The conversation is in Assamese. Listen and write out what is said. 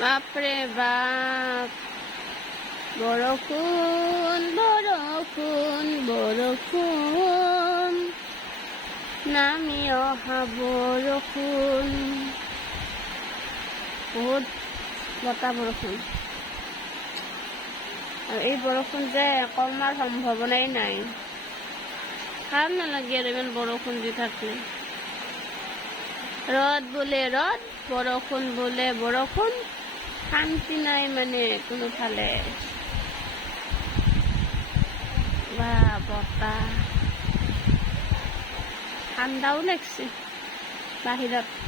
বাপৰে বাপ, বৰষুণ বৰষুণ বৰষুণ, নামি অহা বৰষুণ। বহুত বতাহ বৰষুণ, আৰু এই বৰষুণ যে কমাৰ সম্ভাৱনাই নাই। ভাল নালাগে আৰু ইমান বৰষুণ দি থাকিলে। ৰ'দ বোলে ৰ'দ, বৰষুণ বোলে বৰষুণ, শান্তি নাই মানে কোনোফালে। বা বতাহ, ঠাণ্ডাও লাগছে বাহিৰত।